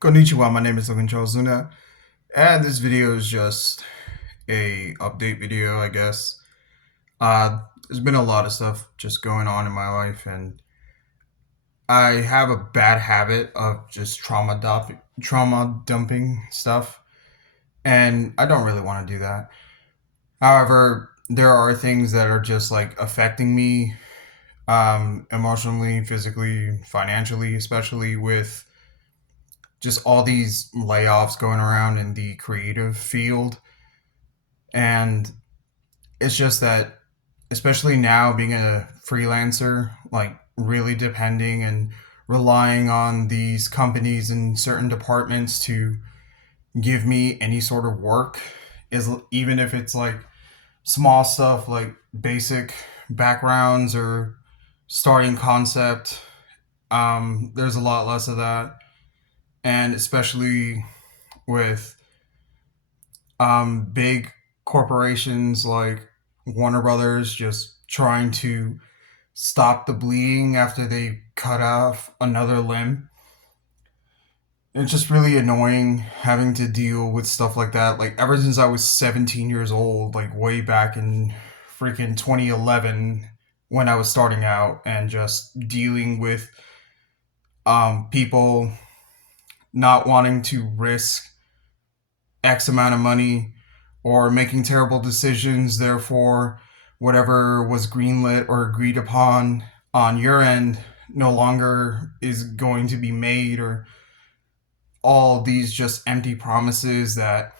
Konnichiwa, my name is Logan Charles Luna, and this video is just a update video, I guess. There's been a lot of stuff just going on in my life, and I have a bad habit of just trauma dumping stuff, and I don't really want to do that. However, there are things that are just like affecting me, emotionally, physically, financially, especially with just all these layoffs going around in the creative field. And it's just that, especially now being a freelancer, like really depending and relying on these companies and certain departments to give me any sort of work, is even if it's like small stuff like basic backgrounds or starting concept. There's a lot less of that, and especially with big corporations like Warner Brothers just trying to stop the bleeding after they cut off another limb. It's just really annoying having to deal with stuff like that. Like, ever since I was 17 years old, like way back in freaking 2011 when I was starting out, and just dealing with people not wanting to risk X amount of money or making terrible decisions. Therefore, whatever was greenlit or agreed upon on your end no longer is going to be made, or all these just empty promises that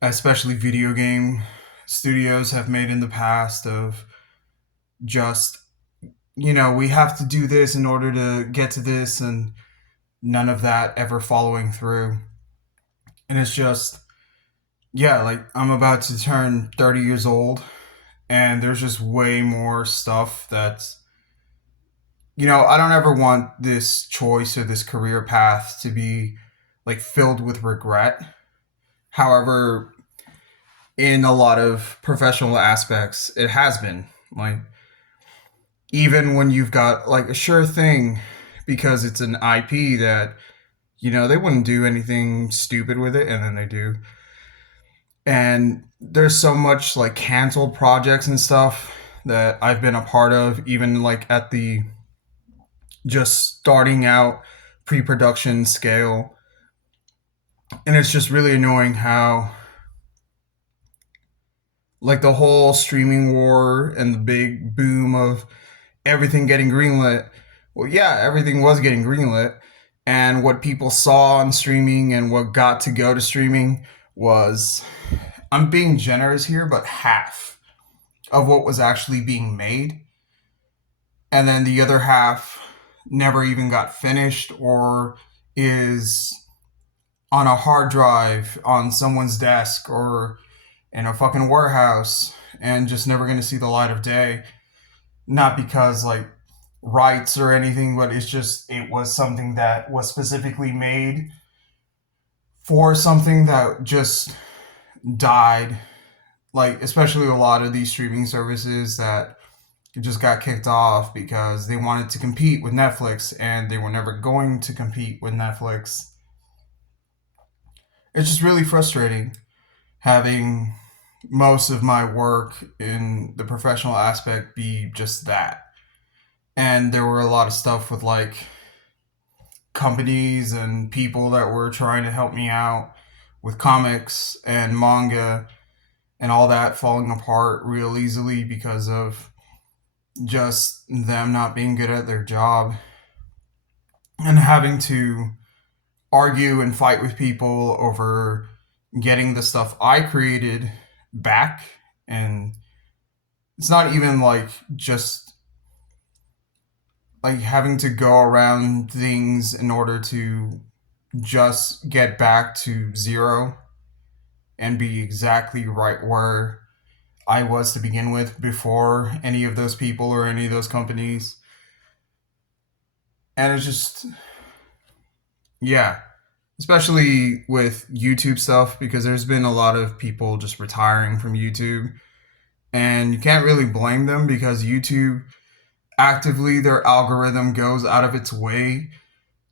especially video game studios have made in the past of just, we have to do this in order to get to this, and none of that ever following through. And it's just, yeah, like I'm about to turn 30 years old, and there's just way more stuff that's, I don't ever want this choice or this career path to be like filled with regret. However, in a lot of professional aspects, it has been. Like, even when you've got like a sure thing, because it's an IP that, they wouldn't do anything stupid with it, and then they do. And there's so much like canceled projects and stuff that I've been a part of, even like at the just starting out pre-production scale. And it's just really annoying how like the whole streaming war and the big boom of everything getting greenlit. Well, yeah, everything was getting greenlit, and what people saw on streaming and what got to go to streaming was, I'm being generous here, but half of what was actually being made. And then the other half never even got finished, or is on a hard drive on someone's desk or in a fucking warehouse, and just never going to see the light of day. Not because like rights or anything, but it's just, it was something that was specifically made for something that just died. Like, especially a lot of these streaming services that just got kicked off because they wanted to compete with Netflix, and they were never going to compete with Netflix. It's just really frustrating having most of my work in the professional aspect be just that. And there were a lot of stuff with like companies and people that were trying to help me out with comics and manga, and all that falling apart real easily because of just them not being good at their job, and having to argue and fight with people over getting the stuff I created back. And it's not even like just like having to go around things in order to just get back to zero and be exactly right where I was to begin with before any of those people or any of those companies. And it's just, yeah, especially with YouTube stuff, because there's been a lot of people just retiring from YouTube, and you can't really blame them because YouTube actively, their algorithm goes out of its way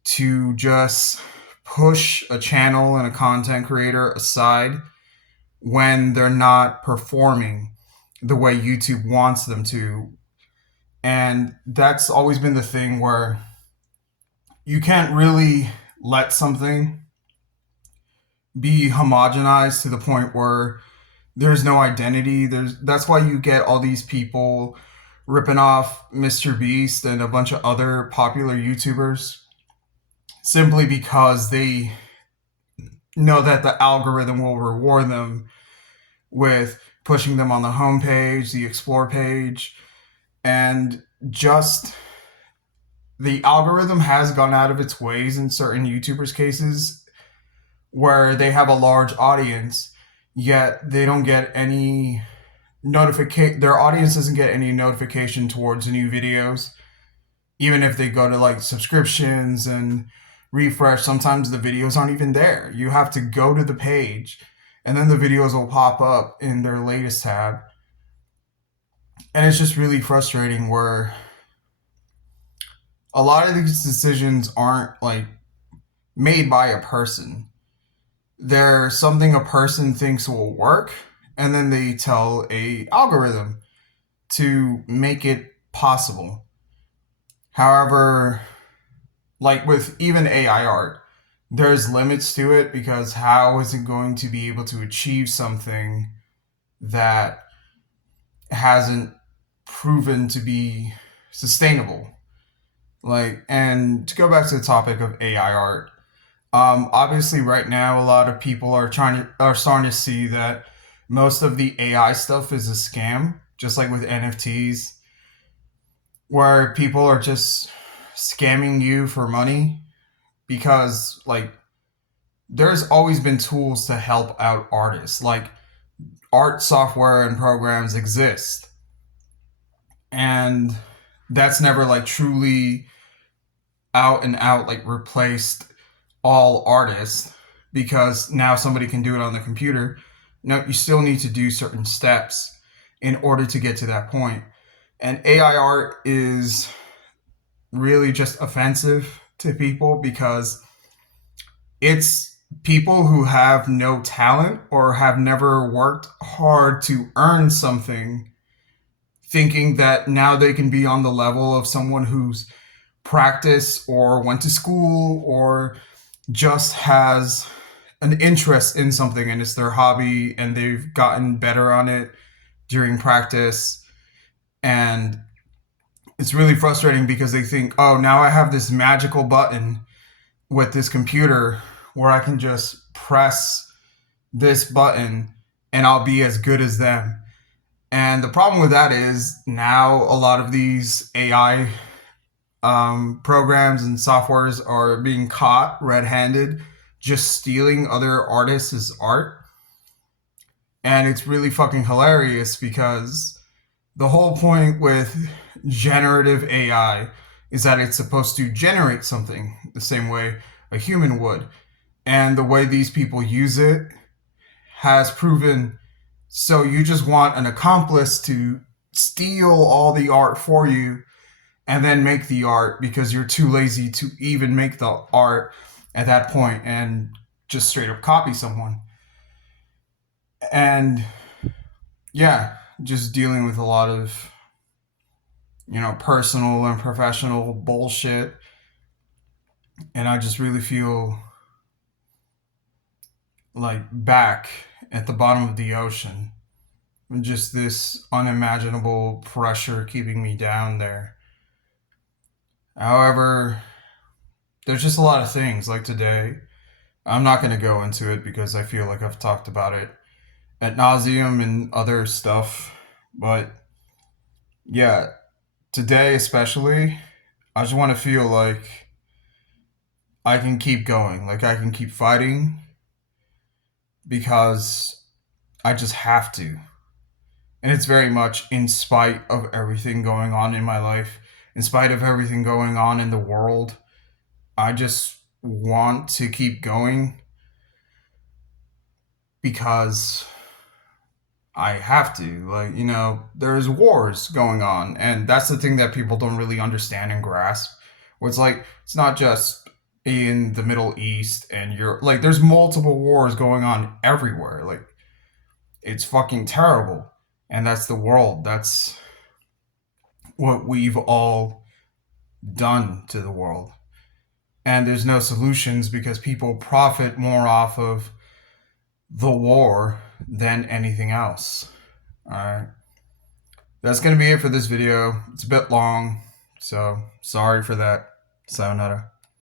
to just push a channel and a content creator aside when they're not performing the way YouTube wants them to. And that's always been the thing where you can't really let something be homogenized to the point where there's no identity. That's why you get all these people ripping off Mr. Beast and a bunch of other popular YouTubers simply because they know that the algorithm will reward them with pushing them on the homepage, the explore page, and just the algorithm has gone out of its ways in certain YouTubers' cases where they have a large audience, yet they don't get any notification. Their audience doesn't get any notification towards new videos, even if they go to like subscriptions and refresh. Sometimes the videos aren't even there. You have to go to the page, and then the videos will pop up in their latest tab, and it's just really frustrating. Where a lot of these decisions aren't like made by a person. They're something a person thinks will work, and then they tell a algorithm to make it possible. However, like with even AI art, there's limits to it because how is it going to be able to achieve something that hasn't proven to be sustainable? Like, and to go back to the topic of AI art, obviously, right now, a lot of people are starting to see that most of the AI stuff is a scam, just like with NFTs, where people are just scamming you for money because, like, there's always been tools to help out artists. Like, art software and programs exist, and that's never like truly out and out like replaced all artists because now somebody can do it on the computer. No, you still need to do certain steps in order to get to that point. And AI art is really just offensive to people because it's people who have no talent or have never worked hard to earn something thinking that now they can be on the level of someone who's practiced or went to school or just has an interest in something and it's their hobby and they've gotten better on it during practice. And it's really frustrating because they think, oh, now I have this magical button with this computer where I can just press this button and I'll be as good as them. And the problem with that is now a lot of these AI programs and softwares are being caught red-handed just stealing other artists' art. And it's really fucking hilarious because the whole point with generative AI is that it's supposed to generate something the same way a human would. And the way these people use it has proven so you just want an accomplice to steal all the art for you and then make the art because you're too lazy to even make the art at that point and just straight up copy someone. And yeah, just dealing with a lot of, personal and professional bullshit. And I just really feel like back at the bottom of the ocean. And just this unimaginable pressure keeping me down there. However, there's just a lot of things like today. I'm not going to go into it because I feel like I've talked about it ad nauseum and other stuff. But yeah, today especially, I just want to feel like I can keep going, like I can keep fighting because I just have to. And it's very much in spite of everything going on in my life, in spite of everything going on in the world. I just want to keep going because I have to. Like, there's wars going on, and that's the thing that people don't really understand and grasp. Where it's like, it's not just in the Middle East and Europe. Like, there's multiple wars going on everywhere. Like, it's fucking terrible. And that's the world. That's what we've all done to the world. And there's no solutions because people profit more off of the war than anything else. All right. That's going to be it for this video. It's a bit long, so sorry for that. Sayonara.